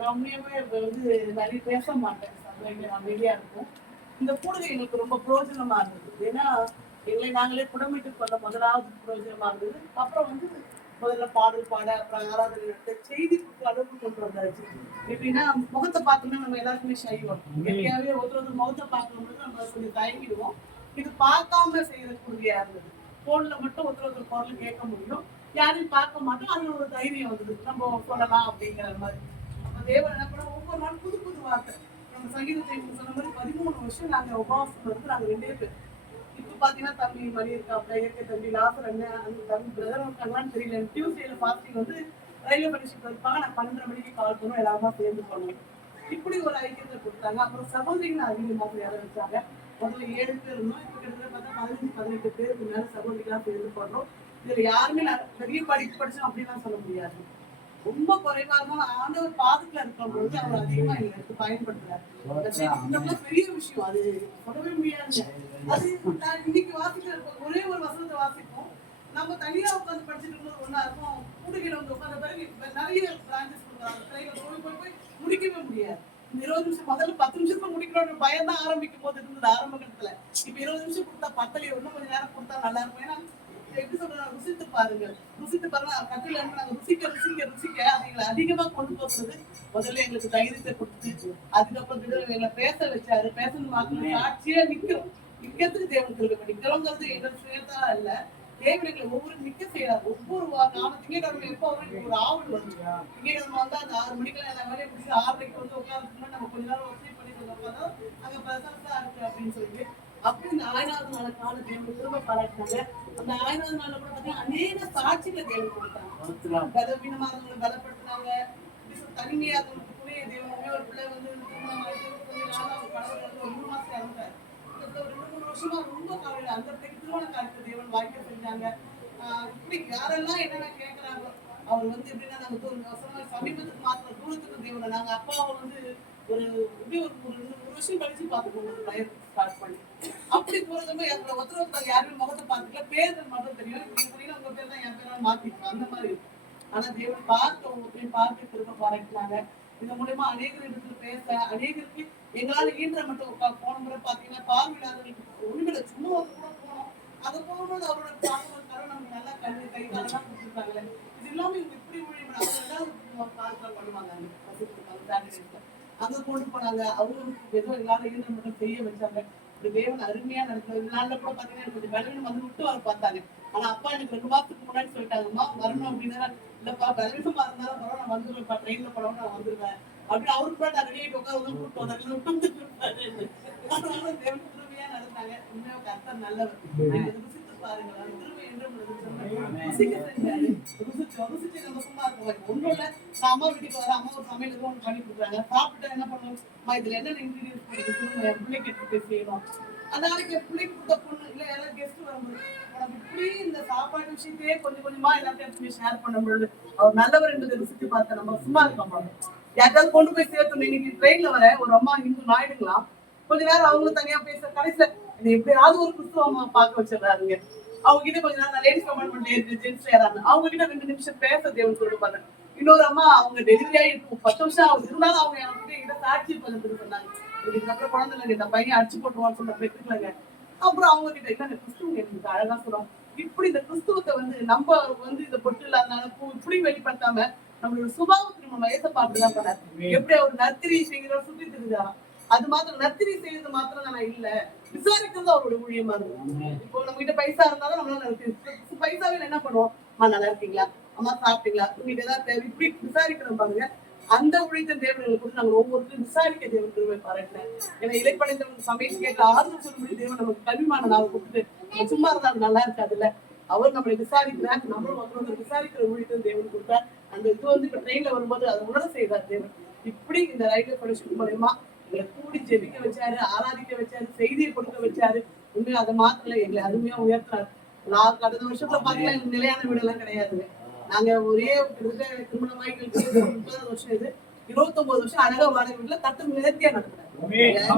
நான் இப்ப வந்து நிறைய பேச மாட்டேன். அமைதியா இருக்கும் இந்த கூடுகை எங்களுக்கு ரொம்ப பிரயோஜனமா இருந்தது. ஏன்னா எங்களை நாங்களே புடமிட்டு கொண்ட முதலாவது பிரயோஜனமா இருந்தது. அப்புறம் வந்து முதல்ல பாடல் பாட அப்புறம் ஆராதனை செய்தி அளவுக்கு கொண்டு வந்தாச்சு. எப்படின்னா முகத்தை பார்த்தோம்னா நம்ம எல்லாருக்குமே செய்வோம் எப்பயாவே ஒருத்தர் ஒருத்தர் முகத்தை பார்க்கணும்னு நம்ம கொஞ்சம் தயங்கிடுவோம். இது பார்க்காம செய்யற கூடுகையா இருந்தது. போன்ல மட்டும் ஒருத்தர் ஒருத்தர் குரல் கேட்க முடியும். யாரையும் பார்க்க மாட்டோம். அது ஒரு தைரியம் வந்தது. நம்ம சொல்லலாம் அப்படிங்கிற மாதிரி. தேவன் என்ன பண்ண ஒவ்வொரு நாள் புது புது வார்த்தை. நம்ம சங்கீதத்தை சொன்ன மாதிரி பதிமூணு வருஷம் நாங்க உபவாசம் வந்து நாங்க ரெண்டே பேர். இப்ப பாத்தீங்கன்னா தம்பி மணி இருக்காப்ல இயற்கை தம்பி லாசர் என்ன அந்த தம்பி பிரதர் இருக்காங்களான்னு தெரியல. டியூஸ்டேல ஃபாஸ்டிங் வந்து ரயில்வே பரிசுக்கு இருப்பாங்க நான் பன்னெண்டு மணிக்கு கால் பண்ணுவோம் எல்லாருமா சேர்ந்து பண்ணுவோம். இப்படி ஒரு ஐக்கியத்தை கொடுத்தாங்க. அப்புறம் சகோதரிகள் அதிகமாக யாரை வச்சாங்க? முதல்ல ஏழு பேர் இருந்தோம். இப்ப கிட்டத்தட்ட பார்த்தா பதினஞ்சு பதினெட்டு பேருக்கு மேல சகோதரிகளா சேர்ந்து பண்றோம். இதுல யாருமே பெரிய படிப்பு படிச்சோம் அப்படின்னு சொல்ல முடியாது. ரொம்ப குறைவா இருந்தாலும் ஆண்டவர் பாதுகால இருக்கிற பொழுது அவர் அதிகமா இங்க எடுத்து பயன்படுத்துறாரு. பெரிய விஷயம். அது சொல்லவே முடியாது. அது நான் இன்னைக்கு வாசிக்கிற ஒரே ஒரு வசனத்தை வாசிப்போம். நம்ம தனியா உட்காந்து படிச்சுட்டு இருக்கும்போது ஒண்ணா இருக்கும். கூடுகிற வந்து உட்காந்த பிறகு இப்ப நிறைய பிரான்சஸ் கொடுக்குறாங்க. போய் போய் போய் முடிக்கவே முடியாது. இருபது நிமிஷம் முதல்ல பத்து நிமிஷத்துல முடிக்கணும்னு பயம் தான் ஆரம்பிக்கும் போது இருந்தது ஆரம்ப கட்டத்துல. இப்ப இருபது நிமிஷம் கொடுத்தா பத்தலையே? இன்னும் கொஞ்சம் நேரம் கொடுத்தா நல்லா இருக்கும். ஏன்னா எப்படி சொல்றேன் ருசித்து பாருங்க ருசித்து பாருங்க கட்டில இருந்து நாங்க ருசிக்க ருசிக்க ருசிக்க அதுங்களை அதிகமா கொண்டு போறது முதல்ல எங்களுக்கு தைரியத்தை கொடுத்துச்சு. அதுக்கப்புறம் திடீர்னு எங்களை பேச வச்சாரு. பேசணும் மாத்திரம் சாட்சியா நிக்கிறோம் நிக்கிறதுக்கு தேவன் திரும்ப நிக்கிறோங்கிறது எங்க சுயத்தா இல்ல. தேவன் ஒவ்வொரு நிக்க செய்யறாரு ஒவ்வொரு வா- நானும் திங்கக்கிழமை எப்போ அவருக்கு ஒரு ஆவல் வரும். திங்கக்கிழமை வந்தா அந்த ஆறு மணிக்கெல்லாம் எல்லா வேலையை முடிச்சு ஆறரைக்கு வந்து உட்காந்துருக்கோம் நம்ம கொஞ்ச நேரம் ஒசை பண்ணி கொஞ்சம் உட்காந்தா அங்க பிரசன்ஸா இருக்கு அப்படின்னு சொல்லிட்டு அப்படி இந்த ஆயிரம் நாள் கால தேவன் திரும்ப பாராட்டினாங்க அந்த ஆயிரம் நாள்ல கூட பாத்தீங்கன்னா அநேக சாட்சிகளை தேவன் கொடுத்தாங்க. பலவீனமா இருந்தவங்களை பலப்படுத்தினாங்க. தனிமையா இருந்தவங்களுக்கு துணையை தேவன் ஒரு பிள்ளை வந்து மூணு மாசம் இறந்தாரு ரெண்டு மூணு வருஷமா ரொம்ப கவலை அந்த திருமண காலத்து தேவன் வாய்க்க செஞ்சாங்க. ஆஹ் இப்படி யாரெல்லாம் என்னென்ன கேட்கறாங்களோ அவர் வந்து எப்படின்னா நாங்க ஒரு சொன்ன சமீபத்துக்கு மாத்திரம் தூரத்துக்கு தேவனை நாங்க அப்பாவை வந்து ஒரு எப்படி ஒரு ஒரு வருஷம் கழிச்சு பார்த்துக்கோங்க ஒரு வயது ஸ்டார்ட் பண்ணி. அப்படி போறதுமே எங்களை ஒருத்தர் ஒருத்தர் யாருமே முகத்தை பார்த்துக்கல பேர்கள் மட்டும் தெரியும். இப்ப நீங்க சொன்னீங்கன்னா உங்க பேர் தான் என் பேரால் மாத்திருக்கோம் அந்த மாதிரி இருக்கும் ஆனா தேவன் பார்த்தவங்க ஒவ்வொருத்தையும் பார்த்து திரும்ப பாராட்டினாங்க. இது மூலியமா அநேகர் இடத்துல பேச அநேகருக்கு எங்களால ஈன்ற மட்டும் உட்கார் போன முறை பாத்தீங்கன்னா பார்வையில்லாதவர்களுக்கு ஒண்ணுமில்ல சும்மா ஒரு கூட போனோம் அது போகும்போது அவரோட பார்வை கரை நமக்கு நல்லா கண்ணு கை காலெல்லாம் கொடுத்துருக்காங்களே. இப்படி அங்க கொண்டு போனாங்க. அவங்களுக்கு எல்லாரும் ஈன்ற மட்டும் செய்ய வச்சாங்க. இப்படி தேவன் அருமையா நடந்தது நாள்ல கூட பாத்தீங்கன்னா கொஞ்சம் பலவீனம் வந்து விட்டு வர பார்த்தாங்க ஆனா அப்பா எனக்கு ரெண்டு மாசத்துக்கு முன்னாடி சொல்லிட்டாங்கம்மா வரணும் அப்படின்னா இல்லப்பா பலவீனமா இருந்தாலும் பரவாயில்ல நான் வந்துருவேன்ப்பா ட்ரெயின்ல போனவங்க நான் வந்துருவேன். அப்படி அவருக்கு கூட நான் ரெடி உட்கார வந்து கூப்பிட்டு வந்தாங்க தேவன் திருமையா நடந்தாங்க. உண்மையா கர்த்தர் நல்லவர். திரும்ப என்று நம்ம சும்மா இருக்கோம் ஒண்ணும் இல்ல அம்மா வீட்டுக்கு அம்மா ஒரு சமையல் ஏதோ பண்ணி கொடுக்குறாங்க. சாப்பிட்டா என்ன பண்ணணும் அம்மா இதுல என்ன இன்கிரீடியன்ஸ் போட்டு சொல்லுங்க. என் பிள்ளைக்கு எடுத்து போய் செய்யணும். என் பிள்ளைக்கு கொடுத்த பொண்ணு இல்ல யாராவது கெஸ்ட் வரும்போது உனக்கு இப்படி இந்த சாப்பாடு விஷயத்தையே கொஞ்சம் கொஞ்சமா எல்லாத்தையும் ஷேர் பண்ணும்பொழுது அவர் நல்லவர் என்பதை ருசித்து பார்த்த நம்ம சும்மா இருக்க மாட்டோம். யாருக்காவது கொண்டு போய் சேர்த்து இன்னைக்கு ட்ரெயின்ல வர ஒரு அம்மா இன்னும் நாயுடுங்களாம். கொஞ்ச நேரம் அவங்களும் தனியா பேச கடைசியில என்னை எப்படியாவது ஒரு கிறிஸ்துவ பார்க்க வச்சிடறாருங்க. அவங்க கிட்ட கொஞ்ச நேரம் லேடிஸ் கமெண்ட்மெண்ட் இருக்கு ஜென்ஸ் ஏறாங்க அவங்க கிட்ட ரெண்டு நிமிஷம் பேச தேவன் சொல்லிட்டு பாருங்க இன்னொரு அம்மா அவங்க டெலிவரி ஆகி பத்து வருஷம் ஆகுது. இருந்தாலும் அவங்க எனக்கு கிட்ட சாட்சி பதினெட்டு சொன்னாங்க இதுக்கப்புறம் குழந்தை இல்லைங்க இந்த பையன் அடிச்சு போட்டுவான்னு சொன்ன பெற்றுக்கலங்க அப்புறம் அவங்க கிட்ட இல்ல கிறிஸ்துவ எனக்கு அழகா சொல்றோம் இப்படி இந்த கிறிஸ்துவத்தை வந்து நம்ம வந்து இந்த பொட்டு இல்லாதனால இப்படி வெளிப்படுத்தாம நம்மளோட சுபாவத்தை நம்ம வயசை பார்த்துதான் பண்ணாரு. எப்படி அவர் நர்த்திரி செய்கிற சுத்தி தெரிஞ்சாராம் அது மாத்திரம் நர்த்தரி செய்யறது மாத்திரம் நான் இல்ல. விசாரிக்கிறது அவரோட ஊழியமா இருக்கும். இப்போ நம்ம கிட்ட பைசா இருந்தாலும் நம்மளால நர்த்தி பைசாவில் என்ன பண்ணுவோம்? அம்மா நல்லா இருக்கீங்களா? அம்மா சாப்பிட்டீங்களா? உங்களுக்கு ஏதாவது தேவை இப்படி விசாரிக்கிறோம் பாருங்க. அந்த உழைத்த தேவர்களுக்கு கூட நாங்கள் ஒவ்வொருத்தரும் விசாரிக்க தேவன் திரும்ப பாராட்டினேன் ஏன்னா இலைப்படைந்தவங்க சமையல் கேட்க ஆறுதல் சொல்லும்படி தேவன் நமக்கு கல்விமான நாள் கொடுத்துட்டு சும்மா இருந்தா நல்லா இருக்காதுல்ல? அவர் நம்மளை விசாரிக்கிறார் நம்மளும் மற்றவங்க விசாரிக்கிற ஊழியத்தை தேவன் கொடுத்தார் அந்த இது வந்து இப்ப ட்ரெயின்ல வரும்போது அதை உணர செய்தார் தேவன். இப்படி இந்த ரயில்வே ஃபெலோஷிப் மூலயமா ஜெபிக்க வச்சாரு ஆராதிக்க வச்சாரு செய்தியை கொடுக்க வச்சாரு. உண்மையா அதை மாத்தல எங்களை அருமையா உயர்த்தினார். நான் கடந்த வருஷத்துல பாத்தீங்கன்னா நிலையான வீடெல்லாம் கிடையாதுங்க நாங்க ஒரே கிட்டத்தட்ட திருமணமாகி முப்பது வருஷம் இது. இருபத்தொன்பது வருஷம் அழகா வாடகை வீட்டுல தட்டு நேர்த்தியா நடத்துறேன்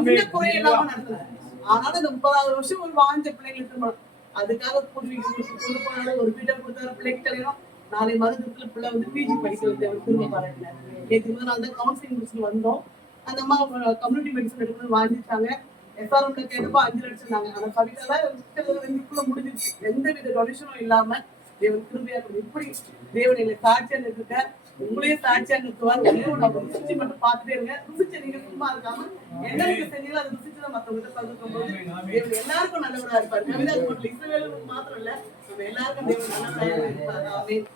எந்த குறையும் இல்லாம நடத்துறேன் ஆனாலும் இந்த முப்பதாவது வருஷம் ஒரு வாஞ்ச பிள்ளைங்களுக்கு திருமணம். அதுக்காக பூர்வீகம் போனாலும் ஒரு வீட்டை கொடுத்தாரு பிள்ளைக்கு கல்யாணம். நாளை மருத்துவத்துல பிள்ளை வந்து பிஜி படிக்கிறது தேவன் திரும்ப பாராட்டினார். நேற்று முதல் நாள் தான் கவுன்சிலிங் முடிச்சுட்டு வந்தோம். அந்த அம்மா கம்யூனிட்டி மெடிசன் எடுக்கணும்னு வாங்கிட்டாங்க எஸ்ஆர்எம்ல கேட்டப்போ அஞ்சு லட்சம் நாங்க ஆனா சவிதால ரெண்டுக்குள்ள முடிஞ்சிருச்சு. எந்த வித டொனேஷனும் இல்லாம தேவன் கிருபையா இருக்கு. இப்படி தேவன் எங்களை சாட்சியா நிறுத்த உங்களையும் சாட்சியா நிறுத்துவார் உங்களையும் நம்ம ருசிச்சு மட்டும் பார்த்துட்டே இருங்க. ருசிச்சு நீங்க சும்மா இருக்காம என்ன நீங்க செஞ்சீங்களோ அதை ருசிச்சு தான் மத்தவங்க பகிர்க்கும் போது தேவன் எல்லாருக்கும் நல்லவரா இருப்பார். கவிதா மட்டும் இஸ்ரவேலுக்கு மாத்திரம் இல்ல. நம்ம எல்லாருக்கும் தேவன் நல்லவரா இருப்பார்.